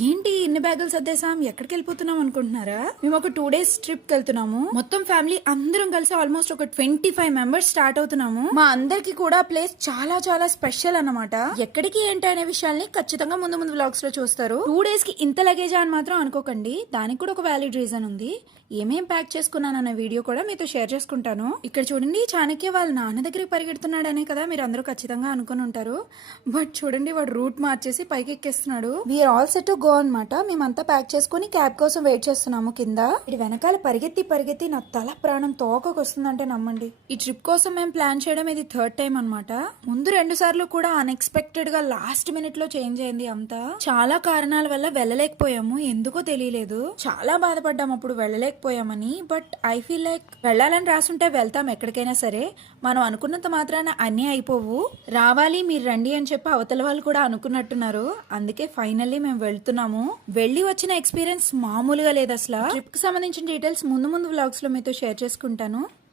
ఏంటి ఇన్ని బ్యాగులు సర్దేశాం, ఎక్కడికి వెళ్ళిపోతున్నాం అనుకుంటున్నారా? మేము ఒక 2 days ట్రిప్ కి వెళ్తున్నాము. మొత్తం ఫ్యామిలీ అందరం కలిసి ఆల్మోస్ట్ ఒక 25 మెంబర్స్ స్టార్ట్ అవుతున్నాము. మా అందరికి కూడా ప్లేస్ చాలా చాలా స్పెషల్ అన్నమాట. ఎక్కడికి ఏంటి అనే విషయాల్ని ఖచ్చితంగా ముందు ముందు వ్లాగ్స్ లో చూస్తారు. 2 days కి ఇంత లగేజ్ అని మాత్రం అనుకోకండి, దానికి కూడా ఒక వ్యాలిడ్ రీజన్ ఉంది. ఏమేం ప్యాక్ చేసుకున్నానన్న వీడియో కూడా మీతో షేర్ చేసుకుంటాను. ఇక్కడ చూడండి, చాణక్య వాళ్ళ నాన్న దగ్గరికి పరిగెడుతున్నాడనే కదా మీరు అందరూ ఖచ్చితంగా అనుకుని ఉంటారు. బట్ చూడండి, వాడు రూట్ మార్చేసి పైకి ఎక్కేస్తున్నాడు. We are all set to go అనమాట. మేమంతా ప్యాక్ చేసుకుని క్యాబ్ కోసం వెయిట్ చేస్తున్నాము కింద. ఇది వెనకాల పరిగెత్తి పరిగెత్తి నా తల ప్రాణం తోకకు వస్తుందంటే నమ్మండి. ఈ ట్రిప్ కోసం మేము ప్లాన్ చేయడం ఇది 3rd టైం అనమాట. ముందు 2 సార్లు కూడా అన్ఎక్స్పెక్టెడ్ గా లాస్ట్ మినిట్ లో చేంజ్ అయింది అంతా. చాలా కారణాల వల్ల వెళ్ళలేకపోయాము, ఎందుకో తెలియలేదు. చాలా బాధపడ్డాము అప్పుడు వెళ్ళలేకపోయామని. బట్ ఐ ఫీల్ లైక్ వెళ్ళాలని రాసుంటే వెళ్తాం ఎక్కడికైనా సరే. మనం అనుకున్నంత మాత్రాన అన్నీ అయిపోవు. రావాలి మీరు రండి అని చెప్పి అవతల వాళ్ళు కూడా అనుకున్నట్టున్నారు. అందుకే ఫైనల్లీ మేము వెళ్తున్నాము. వెళ్ళి వచ్చిన ఎక్స్పీరియన్స్ మామూలుగా లేదు అసలు. ట్రిప్ కి సంబంధించిన డీటెయిల్స్ ముందు ముందు వ్లాగ్స్ లో మీతో షేర్ చేసుకుంటాను.